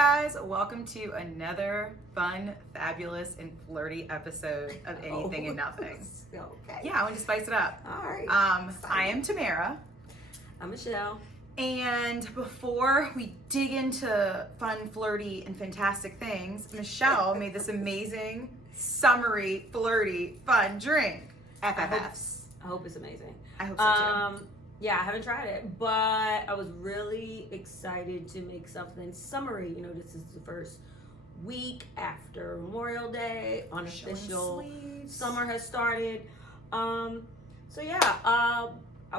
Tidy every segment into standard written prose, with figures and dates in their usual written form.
guys, welcome to another fun, fabulous, and flirty episode of Anything and Nothing. Okay. Yeah, I want to spice it up. All right. I am Tamara. I'm Michelle. And before we dig into fun, flirty, and fantastic things, Michelle made this amazing, summery, flirty, fun drink. FFFs. I hope it's amazing. I hope so too. Yeah, I haven't tried it, but I was really excited to make something summery. You know, this is the first week after Memorial Day. Unofficial summer has started. So yeah,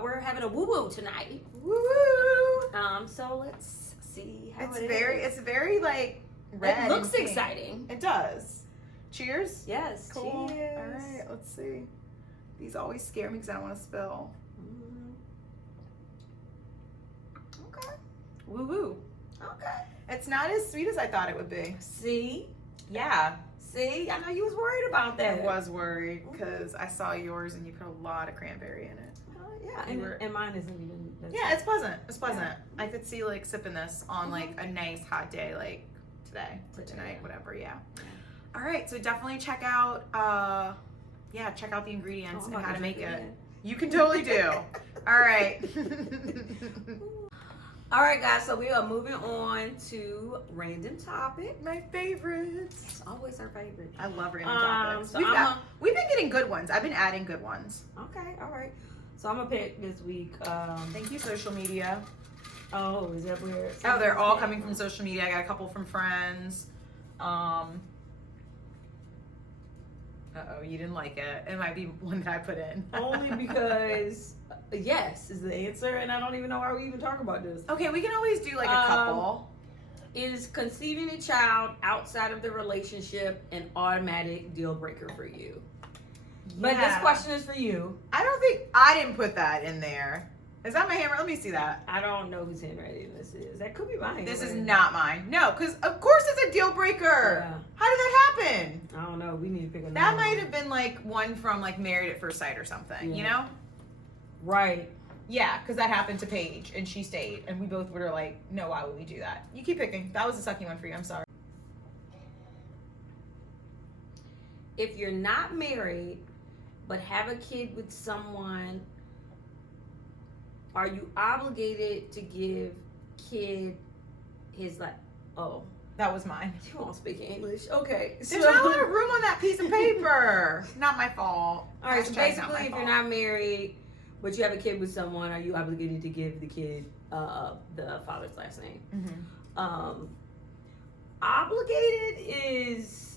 we're having a woo-woo tonight. Woo-woo! So let's see how It's very like red. It looks and pink. exciting. It does. Cheers. Yes. Cool. Cheers. All right, let's see. These always scare me because I don't want to spill. Okay. Woo woo. Okay. It's not as sweet as I thought it would be. See? Yeah. See? I know you was worried about that. I was worried because I saw yours and you put a lot of cranberry in it. Yeah, and mine isn't even. Yeah, it's pleasant. It's pleasant. Yeah. I could see like sipping this on like a nice hot day like today or tonight, whatever. Yeah. All right, so definitely check out check out the ingredients and how to make it. You can totally do. All right. All right, guys, so we are moving on to random topic. My favorite. It's always our favorite. I love random topics. So we've been getting good ones. I've been adding good ones. Okay, all right. So I'm gonna pick this week. Thank you, social media. Oh, is that where? Oh, they're all coming from social media. I got a couple from friends. Uh-oh, you didn't like it. It might be one that I put in. Only because yes is the answer, and I don't even know why we even talk about this. Okay, we can always do like a couple. Is conceiving a child outside of the relationship an automatic deal breaker for you? But this question is for you. I didn't put that in there. Is that my hammer? Let me see that. I don't know whose handwriting this is. That could be mine. This is not mine. No, because of course it's a deal breaker. Yeah. How did that happen? I don't know. We need to pick another That one. might have been like one from like Married at First Sight or something, you know? Right. Yeah, because that happened to Paige and she stayed and we both were like, no, why would we do that? You keep picking. That was a sucky one for you. I'm sorry. If you're not married but have a kid with someone, are you obligated to give kid his That was mine. You won't speak English. Okay. There's not a lot of room on that piece of paper. Not my fault. All right, so Hashtag basically, if you're not married, but you have a kid with someone, are you obligated to give the kid the father's last name? Mm-hmm. Obligated is,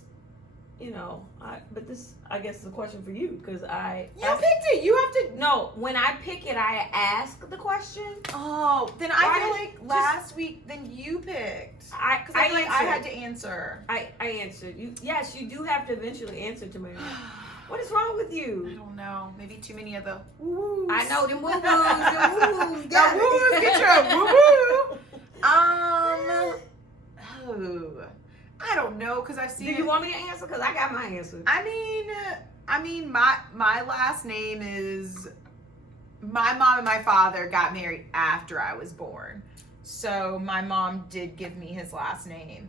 but this, I guess, is a question for you, because You picked it. You have to. No, when I pick it, I ask the question. Oh, then I feel like last week, then you picked. Because I feel like I had to answer. I answered. Yes, you do have to eventually answer to me. What is wrong with you? I don't know. Maybe too many of the woo-woos. I know, them woo-woos. Them woo-woos. The woo-woos get your woo-woo. I don't know, because I've seen Do you want me to answer? Because I got my answer. I mean, my last name is, my mom and my father got married after I was born. So my mom did give me his last name.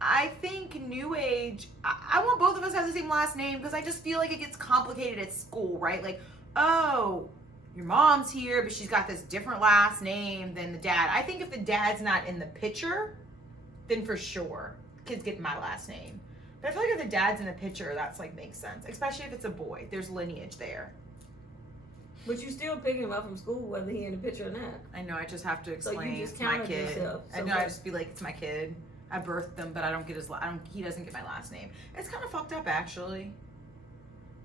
I think New Age, I want both of us to have the same last name because I just feel like it gets complicated at school, right? Like, oh, your mom's here, but she's got this different last name than the dad. I think if the dad's not in the picture, then for sure, kids get my last name. But I feel like if the dad's in the picture, that's like makes sense, especially if it's a boy. There's lineage there. But you still picking him up from school whether he in the picture or not. I know, I just have to explain. So you just it's my counted kid. yourself. I know, I just be like, it's my kid. I birthed him, but I don't get his. He doesn't get my last name. It's kind of fucked up, actually.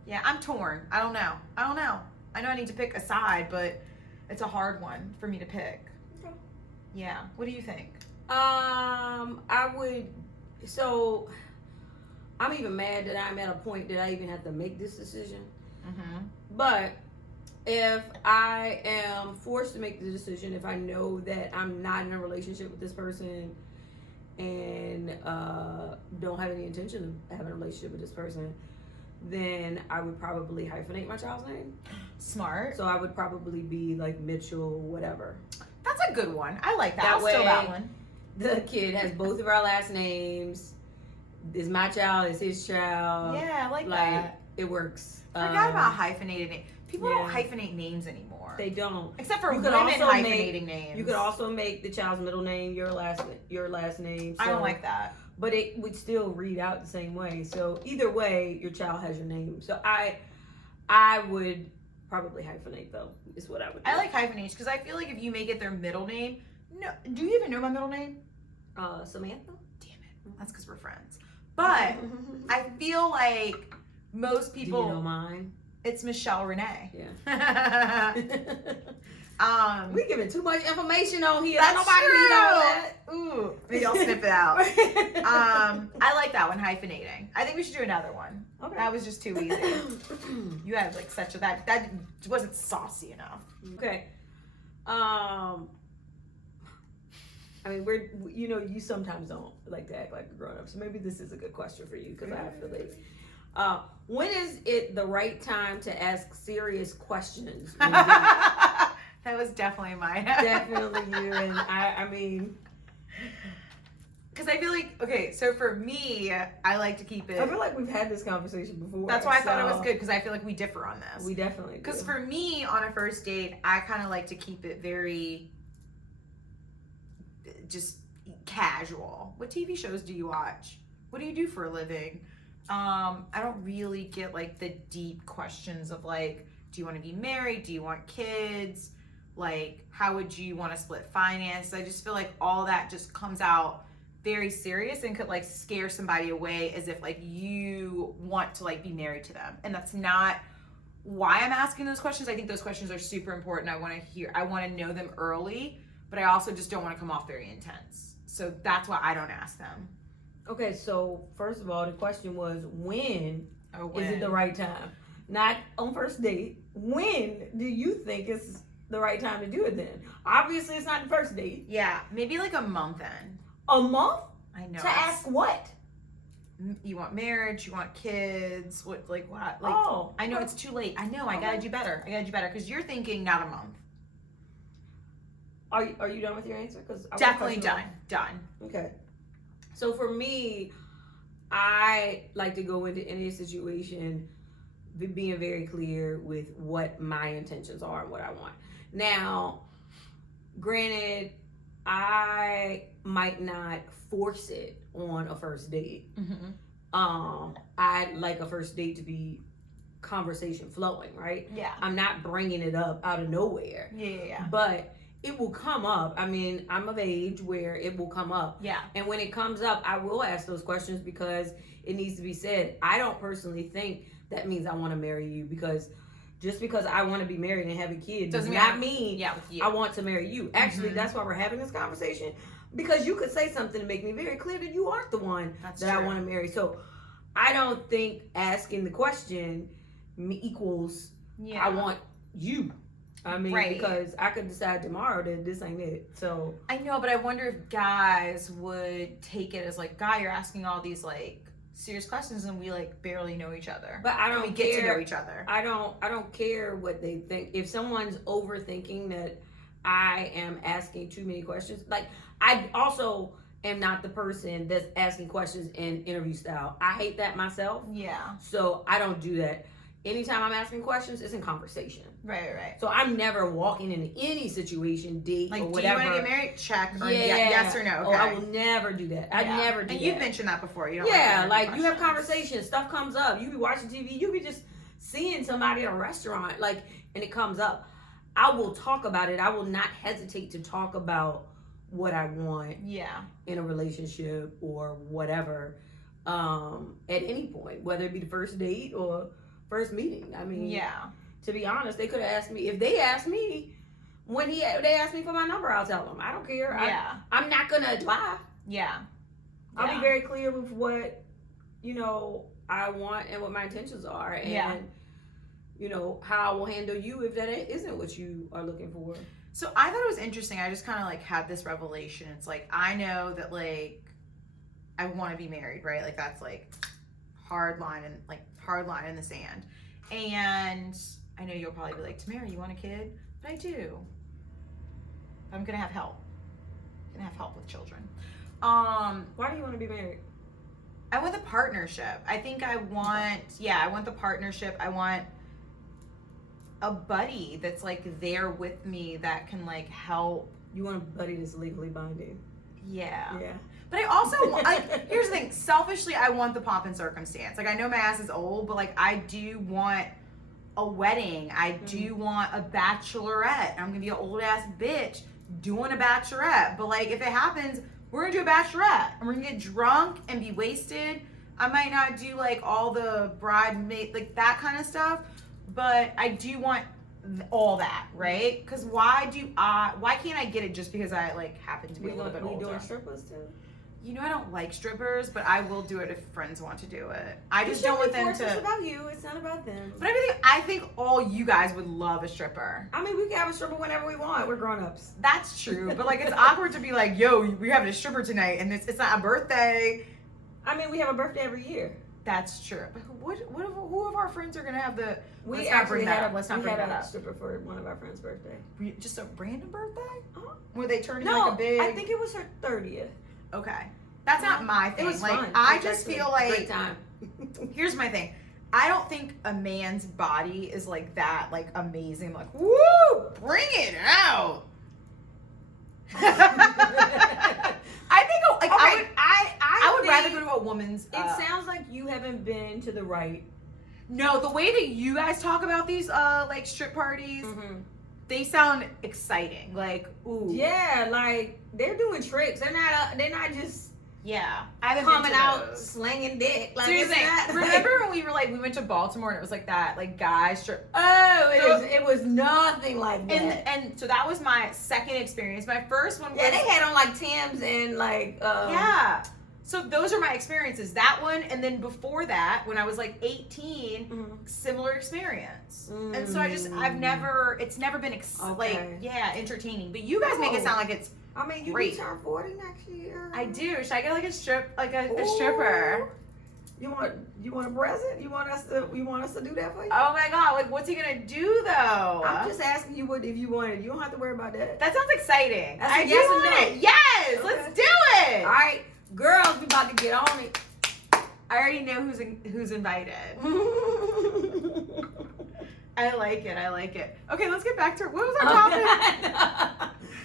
Yeah, I'm torn. I don't know. I know I need to pick a side, but it's a hard one for me to pick. Okay. Yeah. What do you think? I would. So, I'm even mad that I'm at a point that I even have to make this decision. Mm-hmm. But if I am forced to make the decision, if I know that I'm not in a relationship with this person and don't have any intention of having a relationship with this person, then I would probably hyphenate my child's name. Smart. So I would probably be like Mitchell, whatever. That's a good one. I like that. That I'll steal way- that one. the kid has both of our last names. Is my child, is his child. Yeah, I like that. It works. Forgot about hyphenated names. People yeah. don't hyphenate names anymore. They don't. Except for You women could also hyphenating names. You could also make the child's middle name your last name. So, I don't like that. But it would still read out the same way. So either way, your child has your name. So I would probably hyphenate though. Is what I would do. I like hyphenates because I feel like if you make it their middle name. No, do you even know my middle name? Samantha. Damn it. That's because we're friends. But I feel like most people. Do you know mine? It's Michelle Renee. Yeah. We giving too much information on here. That's Nobody true. need all that. Ooh, maybe I'll snip it out. I like that one, hyphenating. I think we should do another one. Okay. That was just too easy. You had like such a that wasn't saucy enough. Okay. I mean, you sometimes don't like to act like a grown up, so maybe this is a good question for you because I feel like. When is it the right time to ask serious questions? That was definitely mine. Definitely you, and I mean, because I feel like so for me, I like to keep it. I feel like we've had this conversation before. That's why I thought it was good because I feel like we differ on this. We definitely do. Because for me, on a first date, I kind of like to keep it very just casual. What TV shows do you watch? What do you do for a living? I don't really get like the deep questions of like, do you want to be married? Do you want kids? Like, how would you want to split finance? I just feel like all that just comes out very serious and could like scare somebody away as if like you want to like be married to them. And that's not why I'm asking those questions. I think those questions are super important. I want to know them early, but I also just don't want to come off very intense. So that's why I don't ask them. Okay, so first of all, the question was when when is it the right time? Not on first date. When do you think is the right time to do it then? Obviously, it's not the first date. Yeah, maybe like a month in. A month? I know. To ask what? You want marriage? You want kids? What? Like what? Like, oh, I know it's too late. I know. I gotta do better. Because you're thinking not a month. Are you done with your answer? Because definitely done. Done. Okay. So for me, I like to go into any situation being very clear with what my intentions are and what I want. Now, granted, I might not force it on a first date. Mm-hmm. I'd like a first date to be conversation flowing, right? Yeah. I'm not bringing it up out of nowhere. Yeah. But it will come up. I mean, I'm of age where it will come up. Yeah. And when it comes up, I will ask those questions because it needs to be said. I don't personally think that means I want to marry you because just because I want to be married and have a kid does not mean I want to marry you. Actually, that's why we're having this conversation because you could say something to make me very clear that you aren't the one I want to marry. So I don't think asking the question equals I want you. I mean, because I could decide tomorrow that this ain't it. So I know, but I wonder if guys would take it as like, guy, you're asking all these like serious questions, and we like barely know each other. But I don't get to know each other. I don't care what they think. If someone's overthinking that I am asking too many questions, like I also am not the person that's asking questions in interview style. I hate that myself. Yeah. So I don't do that. Anytime I'm asking questions, it's in conversation. Right. So I'm never walking into any situation, date like, or whatever. Do you want to get married? Check. Or yes or no. Okay. Oh, I will never do that. I never do that. And you've mentioned that before. You don't. Like you have conversations. Stuff comes up. You be watching TV. You be just seeing somebody at a restaurant, like, and it comes up. I will talk about it. I will not hesitate to talk about what I want. Yeah. In a relationship or whatever, at any point, whether it be the first date or first meeting. I mean, to be honest, they could have asked me if they asked me when they asked me for my number. I'll tell them I don't care. I'm not gonna lie. I'll be very clear with what I want and what my intentions are, and how I will handle you if that isn't what you are looking for. So I thought it was interesting. I just kind of like had this revelation. It's like I know that like I want to be married, right? Like that's like hard line in the sand. And I know you'll probably be like, Tamara, you want a kid? But I do. I'm gonna have help. gonna have help with children. Why do you want to be married? I want the partnership. I think I want the partnership. I want a buddy that's like there with me that can like help. You want a buddy that's legally binding. Yeah. Yeah. But I also, here's the thing, selfishly, I want the pomp and circumstance. Like, I know my ass is old, but, like, I do want a wedding. I do want a bachelorette. I'm going to be an old-ass bitch doing a bachelorette. But, like, if it happens, we're going to do a bachelorette. And we're going to get drunk and be wasted. I might not do, like, all the bridesmaid, like, that kind of stuff. But I do want all that, right? Because why can't I get it just because I, like, happen to be a little bit older? We doing strippers, too? You know, I don't like strippers, but I will do it if friends want to do it. I just don't want them to. It's about you. It's not about them. But I think all you guys would love a stripper. I mean, we can have a stripper whenever we want. We're grown-ups. That's true, but like it's awkward to be like, "Yo, we're having a stripper tonight," and it's not a birthday. I mean, we have a birthday every year. That's true. But who of our friends are gonna have the? Let's not bring that up. Let's not bring that a up. stripper for one of our friends' birthday. Just a random birthday? Uh-huh. Were they turning No, like a big? I think it was her 30th. Okay. That's not my thing. It was like fun. I just feel like great time. Here's my thing. I don't think a man's body is like that, like amazing. Like, woo, bring it out. I think like Okay, I would rather think go to a woman's. It sounds like you haven't been to the right. No, the way that you guys talk about these like strip parties, they sound exciting. Like, ooh, Yeah, like they're doing tricks. They're not just yeah. I haven't coming been to out those. slinging dick. Like, Seriously, it's not, remember when we went to Baltimore and it was like that, like guys strip. it was nothing like that. And so that was my second experience. My first one was Yeah, they had on like Timbs and like yeah. So those are my experiences. That one, and then before that, when I was like 18, similar experience. And so it's never been like entertaining. But you guys make it sound like it's. I mean, you great. turn 40 next year. I do. Should I get like a stripper? You want a present? You want us to do that for you? Oh my god! Like, what's he gonna do though? I'm just asking you if you want it. You don't have to worry about that. That sounds exciting. That's a I yes do or want no. it. Yes, Okay. let's do it. All right, girls, we about to get on it. I already know who's invited. I like it. Okay, let's get back to what was our topic?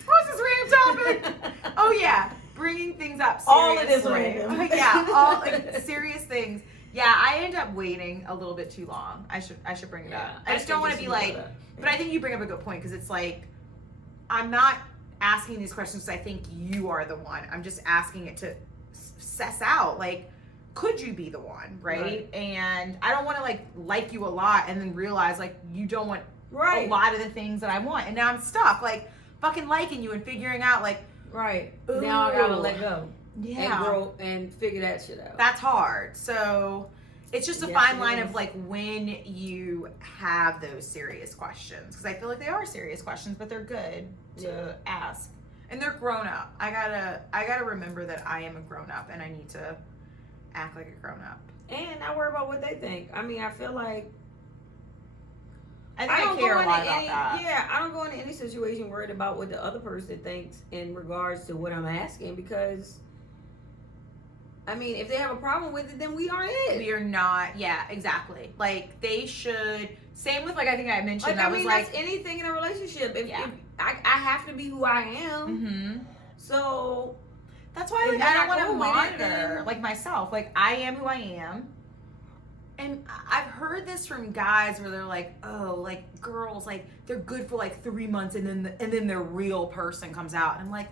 What was this random topic? Oh yeah, bringing things up seriously. All it is random. Yeah, all like serious things. Yeah, I end up waiting a little bit too long. I should bring it up. I just don't want to be like. But I think you bring up a good point because it's like, I'm not asking these questions because I think you are the one. I'm just asking it to suss out like. Could you be the one, right? And I don't want to like you a lot and then realize like you don't want a lot of the things that I want, and now I'm stuck like fucking liking you and figuring out like now I gotta let go and grow and figure that shit out. That's hard. So it's just a fine line of like when you have those serious questions, because I feel like they are serious questions, but they're good to ask, and they're grown up. I gotta remember that I am a grown up and I need to act like a grown up and not worry about what they think. I mean, I feel like I care a lot about that. Yeah, I don't go into any situation worried about what the other person thinks in regards to what I'm asking, because I mean, if they have a problem with it, then we aren't it. We are not. Yeah, exactly. Like they should. Same with like I think I mentioned. Like, I mean, that's anything in a relationship. If I have to be who I am, so. That's why like, I don't want to monitor like myself. Like I am who I am. And I've heard this from guys where they're like, oh, like girls, like they're good for like 3 months and then their real person comes out. And I'm like,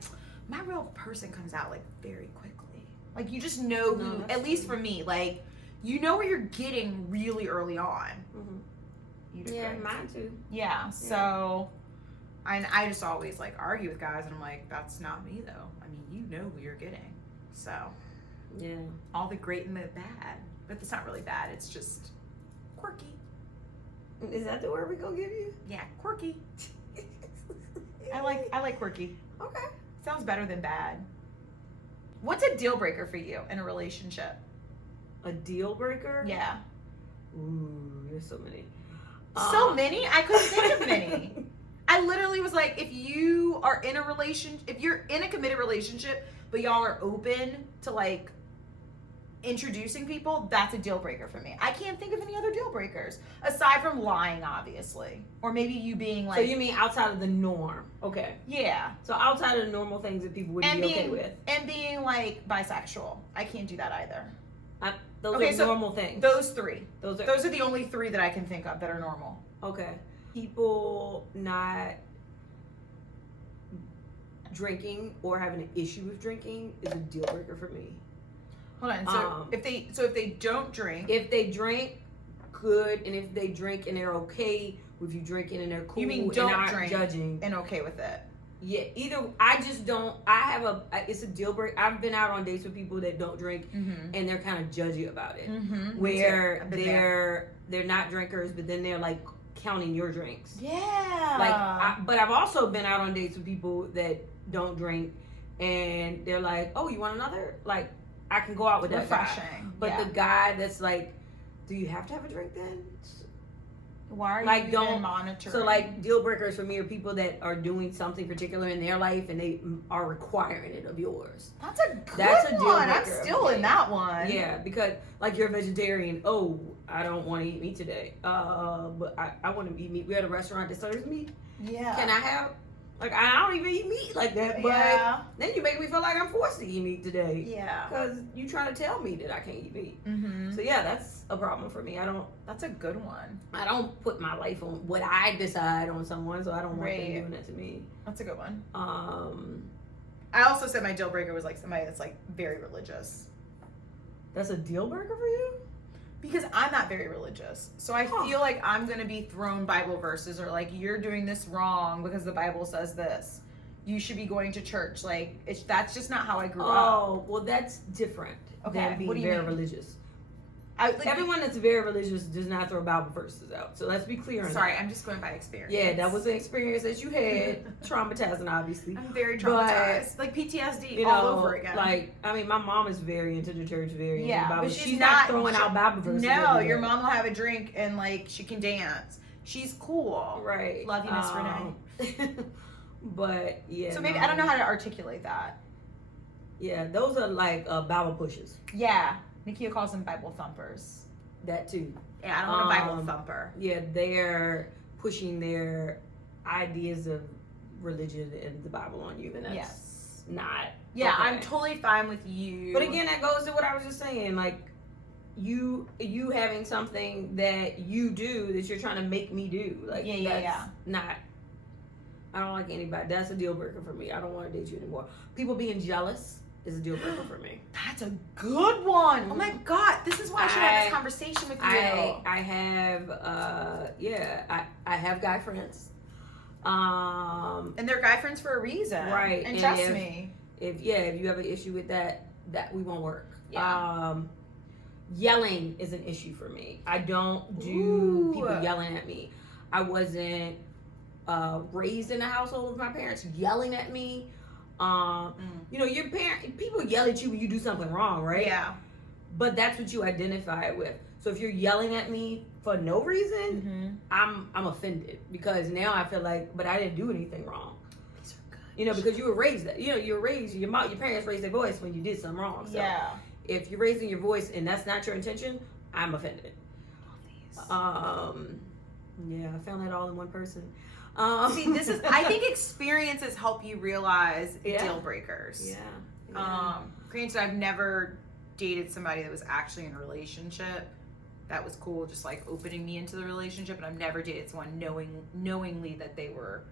my real person comes out like very quickly. Like you just know who, at least for me, like you know where you're getting really early on. Yeah, mine too. Yeah, so I just always like argue with guys and I'm like, that's not me though. I mean, you know who you're getting. So yeah, all the great and the bad. But it's not really bad. It's just quirky. Is that the word we gonna give you? Yeah, quirky. I like quirky. Okay. Sounds better than bad. What's a deal breaker for you in a relationship? A deal breaker? Yeah. Ooh, there's so many. So many? I couldn't think of many. I literally was like, if you are in a if you're in a committed relationship, but y'all are open to like introducing people, that's a deal breaker for me. I can't think of any other deal breakers aside from lying, obviously, or maybe you being like. So you mean outside of the norm? Okay. Yeah. So outside of the normal things that people would be okay with, and being like bisexual, I can't do that either. Those are normal things. Those three. Those are the only three that I can think of that are normal. Okay. People not drinking or having an issue with drinking is a deal breaker for me. Hold on. So if they don't drink, good, and if they drink and they're okay with you drinking and they're cool, you mean and don't not drink judging and okay with it? Yeah. Either it's a deal breaker. I've been out on dates with people that don't drink and they're kind of judgy about it, where they're not drinkers, but then they're like counting your drinks. Yeah. But I've also been out on dates with people that don't drink, and they're like, "Oh, you want another?" Like, I can go out with that guy. But the guy that's like, "Do you have to have a drink then?" Why are like, you don't even monitoring? So like deal breakers for me are people that are doing something particular in their life and they are requiring it of yours. That's a good deal one. breaker. I'm still in that one. Yeah, because like you're a vegetarian. Oh, I don't want to eat meat today. But I want to eat meat. We had a restaurant that serves meat. Yeah. Can I have? Like, I don't even eat meat like that, but then you make me feel like I'm forced to eat meat today. Yeah. Because you trying to tell me that I can't eat meat. So yeah, that's a problem for me. That's a good one. I don't put my life on what I decide on someone, so I don't want them doing that to me. That's a good one. I also said my deal breaker was like somebody that's like very religious. That's a deal breaker for you? Because I'm not very religious. So I feel like I'm going to be thrown Bible verses or like, you're doing this wrong because the Bible says this. You should be going to church. Like, that's just not how I grew up. Oh, well, that's different than being very religious. Everyone that's very religious does not throw Bible verses out. So let's be clear on that. Sorry, I'm just going by experience. Yeah, that was an experience that you had. Traumatizing, obviously. I'm very traumatized. Like PTSD all over again. Like, I mean, my mom is very into the church, very into the Bible. But she's not throwing out Bible verses. No, your mom will have a drink and like she can dance. She's cool. Right. Love you, Miss Renee. But yeah. So maybe I don't know how to articulate that. Yeah, those are like Bible pushes. Yeah. Nikia calls them Bible thumpers. That too. Yeah, I don't want a Bible thumper. Yeah, they're pushing their ideas of religion and the Bible on you, and that's not. Yeah, okay. I'm totally fine with you. But again, that goes to what I was just saying. Like, you having something that you do that you're trying to make me do. Like, that's not. I don't like anybody. That's a deal breaker for me. I don't want to date you anymore. People being jealous is a deal breaker for me. That's a good one. Oh my God. This is why I should have this conversation with you. I have, I have guy friends. And they're guy friends for a reason. Right. And trust me. If you have an issue with that we won't work. Yeah. Yelling is an issue for me. I don't do people yelling at me. I wasn't raised in a household with my parents yelling at me. You know, people yell at you when you do something wrong, right? Yeah. But that's what you identify with. So if you're yelling at me for no reason, I'm offended because now I feel like, but I didn't do anything wrong. These are good. You know, because you were raised that. You know, your parents raised their voice when you did something wrong. So if you're raising your voice and that's not your intention, I'm offended. Yeah, I found that all in one person. See, this is. I think experiences help you realize deal breakers. Yeah. Granted, I've never dated somebody that was actually in a relationship. That was cool, just like opening me into the relationship. And I've never dated someone knowingly that they were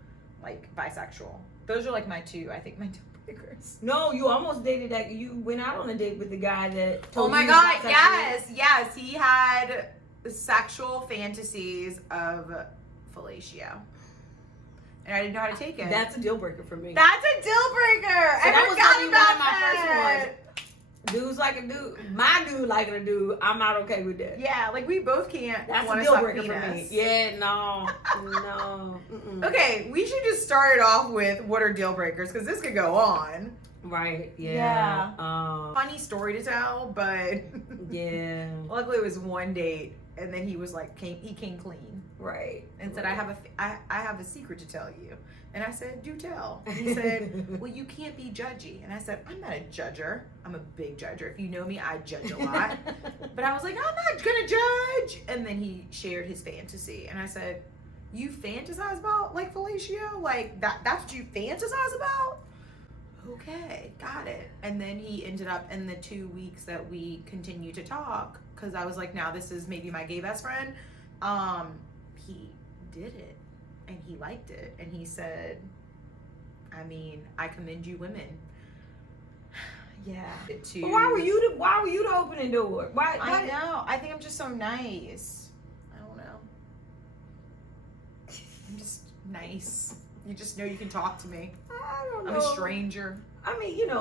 like bisexual. Those are like my two deal breakers. No, you almost dated that. You went out on a date with the guy that. Told Oh my you God! Yes. He had sexual fantasies of fellatio. And I didn't know how to take it. That's a deal breaker for me. That's a deal breaker. So I forgot about my first one. Dudes like a dude. My dude liking a dude. I'm not okay with that. Yeah, like we both can't. That's a deal breaker for me. Yeah, no. Okay, we should just start it off with what are deal breakers because this could go on. Right. Yeah. funny story to tell, but Yeah. luckily it was one date, and then he was like, he came clean. Right. And said, I have a secret to tell you. And I said, do tell. And he said, well, you can't be judgy. And I said, I'm not a judger. I'm a big judger. If you know me, I judge a lot. But I was like, I'm not gonna judge. And then he shared his fantasy. And I said, you fantasize about like fellatio? Like that's what you fantasize about? Okay, got it. And then he ended up in the 2 weeks that we continued to talk, because I was like, now this is maybe my gay best friend. He did it and he liked it, and he said, I mean, I commend you women. Yeah. But why were you the opening door? Why? I know. I think I'm just so nice. I don't know. I'm just nice. You just know you can talk to me. I don't know. I'm a stranger. I mean, you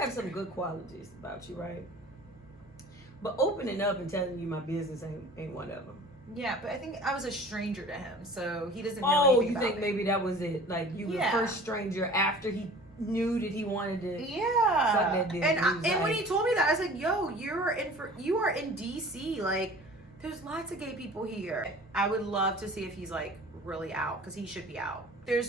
have some good qualities about you, right? But opening up and telling you my business ain't one of them. Yeah, but I think I was a stranger to him, so he doesn't know anything you about think me. maybe that was it? Like you were the first stranger after he knew that he wanted to. Yeah. suck that dick. And when he told me that, I was like, "Yo, you are in DC. Like, there's lots of gay people here. I would love to see if he's like really out, because he should be out. You're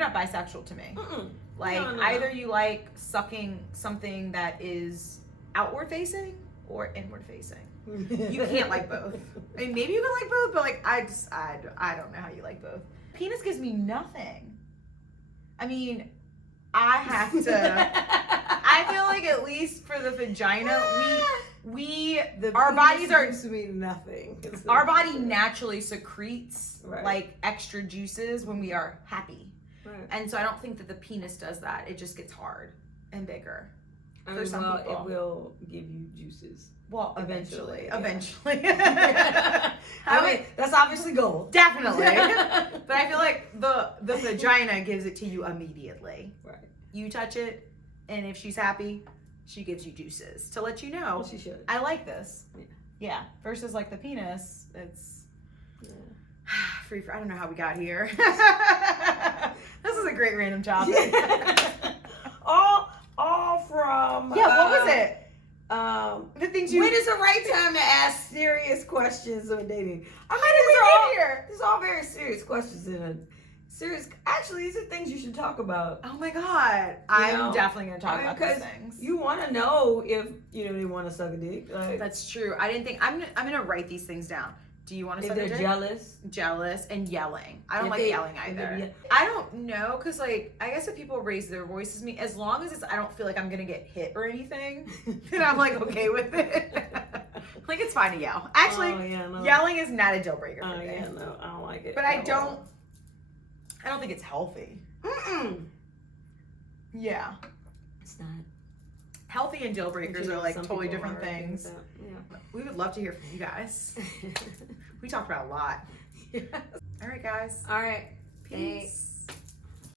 not bisexual to me. Mm-mm. Like, No. either you like sucking something that is outward facing or inward facing. You can't like both. I mean, maybe you can like both, but like I don't know how you like both. Penis gives me nothing. I mean, I have to. I feel like at least for the vagina, our bodies are used to mean nothing. our body naturally secretes Right. like extra juices when we are happy, Right. and so I don't think that the penis does that. It just gets hard and bigger. I for mean, some people. it will give you juices. Well, Eventually, eventually. I mean, that's obviously gold. Definitely. But I feel like the vagina gives it to you immediately. Right. You touch it, and if she's happy, she gives you juices to let you know, Well, she should. I like this. Yeah. Yeah. Versus like the penis, it's Yeah. free for, I don't know how we got here. This is a great random topic. all from Yeah, what was it? The things you. when is the right time to ask serious questions when dating? How did we get here? These are all very serious questions actually, these are things you should talk about. Oh my god. I'm definitely gonna talk about those things. You want to know if they want to suck a dick. Like, That's true. I didn't think I'm gonna write these things down. Do you want to if suck a they're dick? jealous. And yelling. I don't If like they- yelling if they either. be- I don't know, because like I guess if people raise their voices at me, as long as I don't feel like I'm gonna get hit or anything, then I'm like okay with it. Like it's fine to yell. Actually, yelling is not a deal breaker for me. Yeah, no, I don't like it. But I don't think it's healthy. Mm-mm. Yeah. It's not. Healthy and deal breakers are like Some totally people different are things. Yeah. We would love to hear from you guys. We talked about a lot. Yes. All right, guys. All right. Peace.